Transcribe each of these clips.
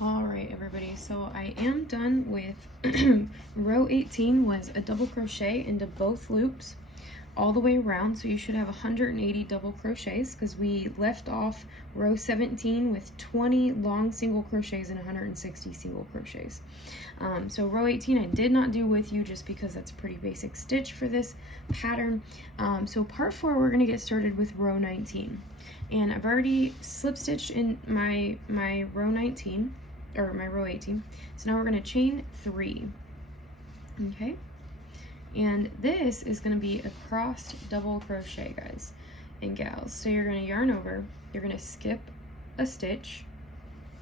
All right, everybody, so I am done with row 18 was a double crochet into both loops all the way around, so you should have 180 double crochets because we left off row 17 with 20 long single crochets and 160 single crochets. So row 18 I did not do with you just because that's a pretty basic stitch for this pattern. So part 4 we're going to get started with row 19, and I've already slip stitched in my row 19 or my row 18. So now we're going to chain 3. Okay, and this is going to be a crossed double crochet, guys and gals. So you're going to yarn over, you're going to skip a stitch,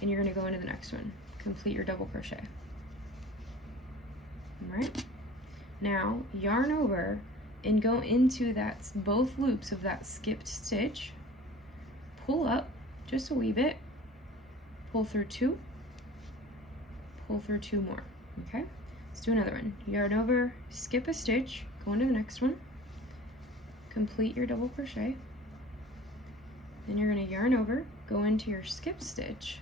and you're going to go into the next one, complete your double crochet. All right, now yarn over and go into that both loops of that skipped stitch, pull up just a wee bit, pull through 2, pull through 2 more. Okay, let's do another one. Yarn over, skip a stitch, go into the next one, complete your double crochet. Then you're going to yarn over, go into your skip stitch,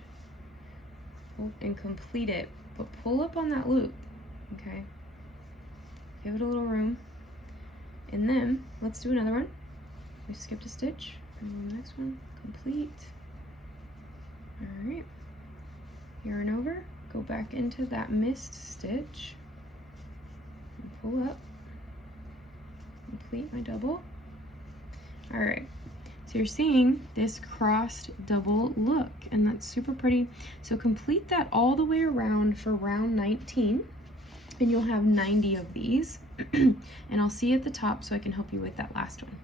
and complete it, but pull up on that loop. Okay, give it a little room, and then let's do another one. We skipped a stitch, and the next one, complete. All right, yarn over, go back into that missed stitch, and pull up, complete my double. All right, so you're seeing this crossed double look, and that's super pretty. So complete that all the way around for round 19, and you'll have 90 of these. And I'll see you at the top so I can help you with that last one.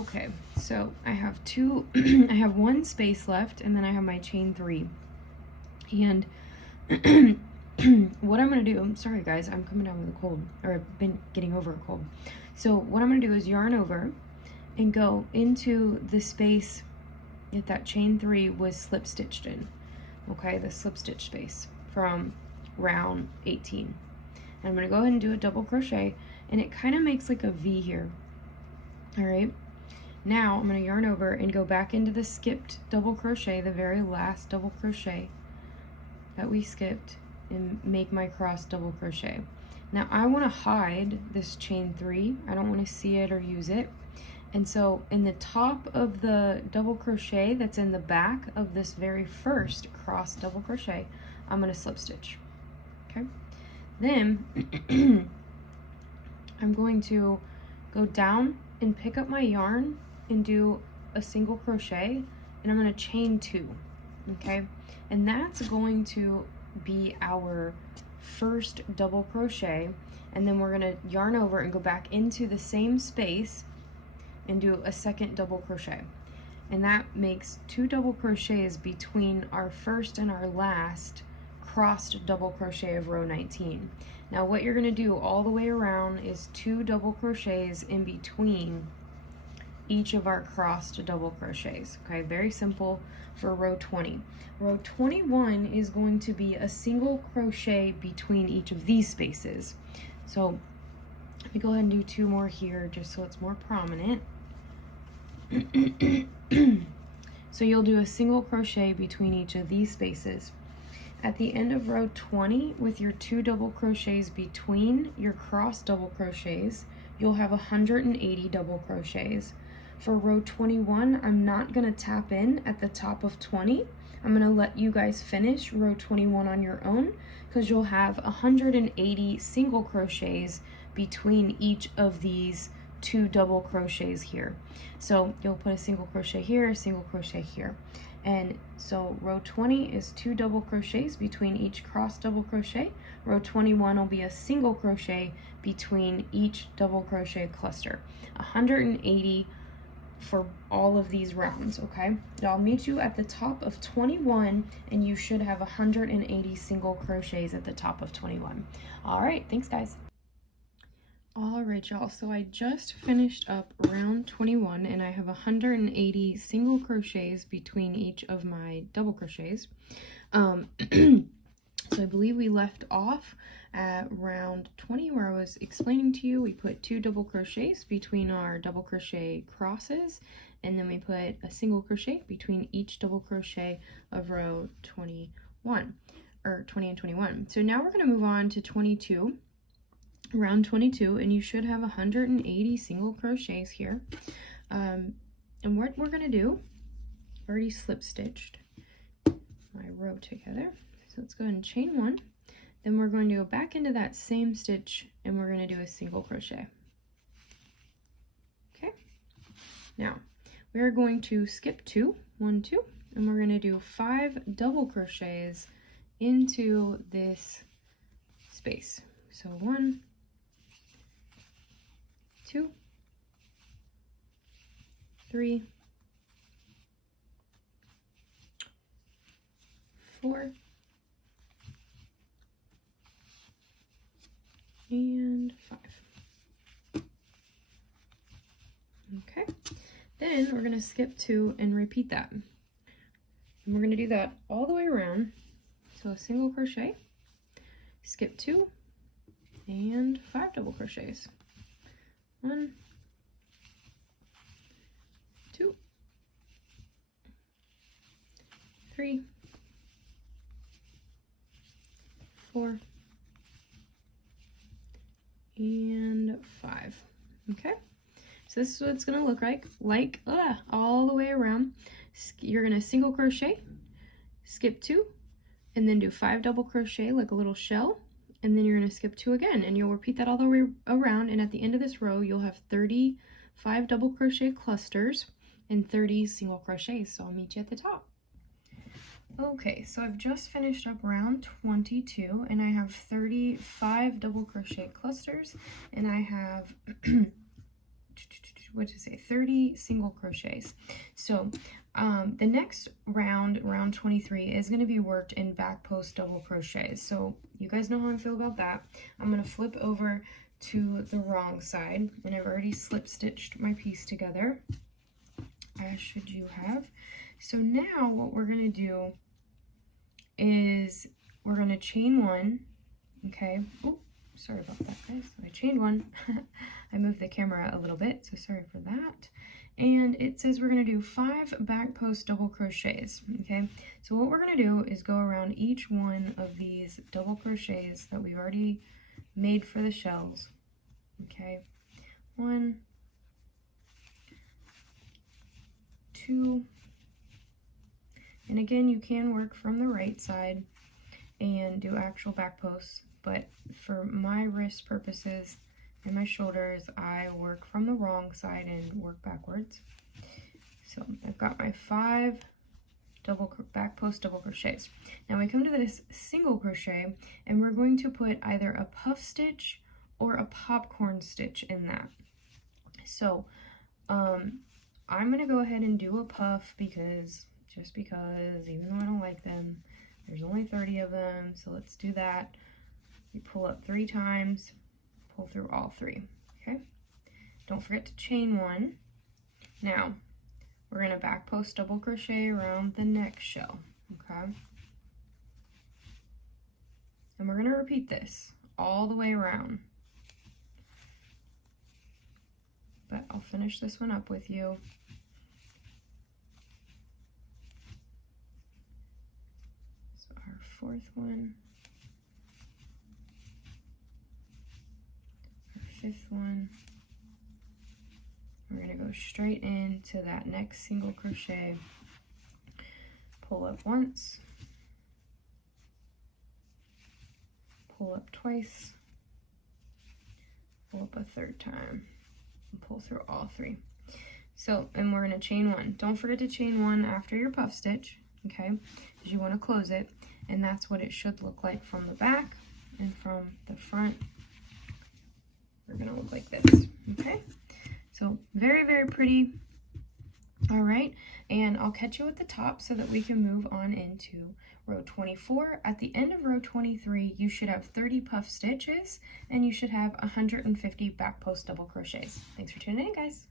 Okay, so I have I have 1 space left, and then I have my chain 3. And what I'm gonna do, I'm sorry guys, I'm coming down with a cold, or I've been getting over a cold. So what I'm gonna do is yarn over and go into the space that chain 3 was slip stitched in. Okay, the slip stitch space from round 18. And I'm gonna go ahead and do a double crochet, and it kind of makes like a V here. All right, now I'm gonna yarn over and go back into the skipped double crochet, the very last double crochet that we skipped, and make my cross double crochet. Now I want to hide this chain 3. I don't want to see it or use it. And so in the top of the double crochet that's in the back of this very first cross double crochet, I'm going to slip stitch. Okay, then I'm going to go down and pick up my yarn and do a single crochet, and I'm going to chain 2. Okay, and that's going to be our first double crochet, and then we're going to yarn over and go back into the same space and do a second double crochet, and that makes 2 double crochets between our first and our last crossed double crochet of row 19. Now what you're going to do all the way around is 2 double crochets in between each of our crossed double crochets. Okay, very simple for row 20. Row 21 is going to be a single crochet between each of these spaces. So let me go ahead and do 2 more here just so it's more prominent. So you'll do a single crochet between each of these spaces. At the end of row 20, with your 2 double crochets between your cross double crochets, you'll have 180 double crochets. For row 21, I'm not going to tap in at the top of 20. I'm going to let you guys finish row 21 on your own, because you'll have 180 single crochets between each of these 2 double crochets here. So you'll put a single crochet here, a single crochet here. And so row 20 is 2 double crochets between each cross double crochet. Row 21 will be a single crochet between each double crochet cluster. 180 for all of these rounds. Okay, I'll meet you at the top of 21, and you should have 180 single crochets at the top of 21. All right, thanks guys. All right, y'all, so I just finished up round 21, and I have 180 single crochets between each of my double crochets. So I believe we left off at round 20 where I was explaining to you we put 2 double crochets between our double crochet crosses, and then we put a single crochet between each double crochet of row 21, or 20 and 21. So now we're going to move on to 22, round 22, and you should have 180 single crochets here. And what we're going to do, I've already slip stitched my row together, so let's go ahead and chain 1. Then we're going to go back into that same stitch and we're going to do a single crochet. Okay, now we are going to skip 2, 1, 2, and we're going to do 5 double crochets into this space. So 1, 2, 3, 4, and 5. Okay, then we're going to skip 2 and repeat that. And we're going to do that all the way around. So a single crochet, skip 2, and 5 double crochets. 1, 2, 3, 4, and 5. Okay, so this is what it's going to look like all the way around. You're going to single crochet, skip 2, and then do 5 double crochet like a little shell, and then you're going to skip 2 again, and you'll repeat that all the way around, and at the end of this row you'll have 35 double crochet clusters and 30 single crochets. So I'll meet you at the top. Okay, so I've just finished up round 22, and I have 35 double crochet clusters, and I have 30 single crochets. So the next round, round 23, is going to be worked in back post double crochets. So you guys know how I feel about that. I'm going to flip over to the wrong side, and I've already slip stitched my piece together, as should you have. So now what we're going to do is we're going to chain 1, okay? Oh, sorry about that, guys. So I chained 1. I moved the camera a little bit, so sorry for that. And it says we're going to do 5 back post double crochets, okay? So what we're going to do is go around each one of these double crochets that we've already made for the shells, okay? 1, 2, and again, you can work from the right side and do actual back posts, but for my wrist purposes and my shoulders, I work from the wrong side and work backwards. So I've got my 5 back post double crochets. Now we come to this single crochet, and we're going to put either a puff stitch or a popcorn stitch in that. So I'm going to go ahead and do a puff because even though I don't like them, there's only 30 of them, so let's do that. You pull up 3 times, pull through all 3, okay? Don't forget to chain 1. Now, we're going to back post double crochet around the next shell, okay? And we're going to repeat this all the way around. But I'll finish this one up with you. Fourth one, our 5th one. We're going to go straight into that next single crochet, pull up once, pull up twice, pull up a 3rd time, and pull through all 3. So, and we're going to chain 1. Don't forget to chain 1 after your puff stitch, okay, because you want to close it. And that's what it should look like from the back, and from the front we're gonna look like this, okay? So very, very pretty. All right, and I'll catch you at the top so that we can move on into row 24. At the end of row 23, you should have 30 puff stitches, and you should have 150 back post double crochets. Thanks for tuning in, guys.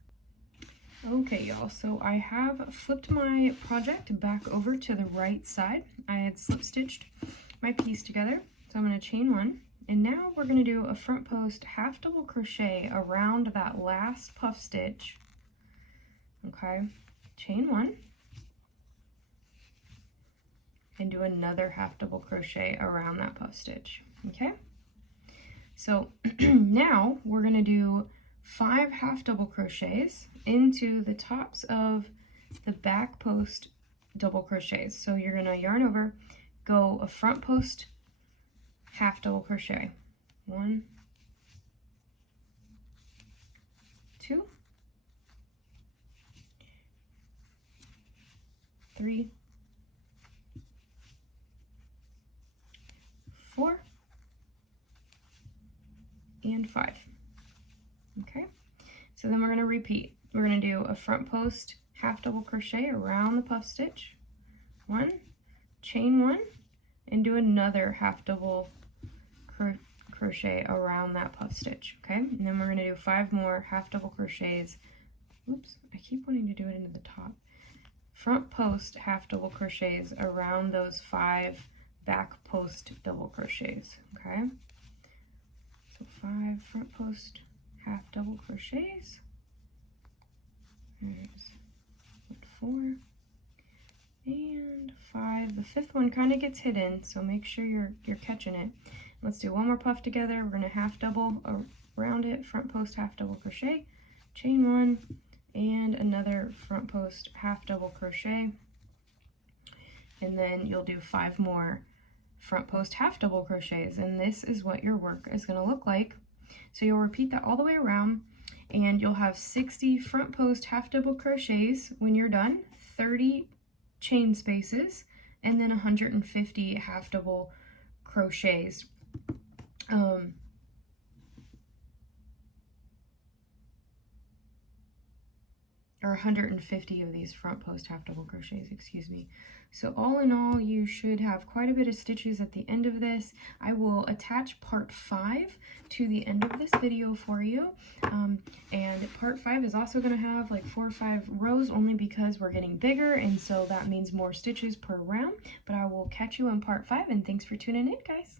Okay, y'all, so I have flipped my project back over to the right side. I had slip stitched my piece together, so I'm going to chain 1, and now we're going to do a front post half double crochet around that last puff stitch, okay? chain 1, and do another half double crochet around that puff stitch. Okay, so now we're going to do 5 half double crochets into the tops of the back post double crochets. So you're going to yarn over, go a front post half double crochet, 1, 2, 3, 4, and 5. Okay, so then we're going to repeat. We're going to do a front post half double crochet around the puff stitch, 1, chain 1, and do another half double crochet around that puff stitch. Okay, and then we're going to do 5 more half double crochets. Oops, I keep wanting to do it into the top. Front post half double crochets around those 5 back post double crochets. Okay, so 5 front post half double crochets. There's 4 and 5. The 5th one kind of gets hidden, so make sure you're catching it. Let's do one more puff together. We're going to half double around it, front post half double crochet, chain 1, and another front post half double crochet, and then you'll do 5 more front post half double crochets, and this is what your work is going to look like. So you'll repeat that all the way around, and you'll have 60 front post half double crochets when you're done, 30 chain spaces, and then 150 half double crochets. Or 150 of these front post half double crochets, excuse me. So all in all, you should have quite a bit of stitches at the end of this. I will attach part 5 to the end of this video for you. And part 5 is also going to have like 4 or 5 rows, only because we're getting bigger, and so that means more stitches per round. But I will catch you in part 5, and thanks for tuning in, guys.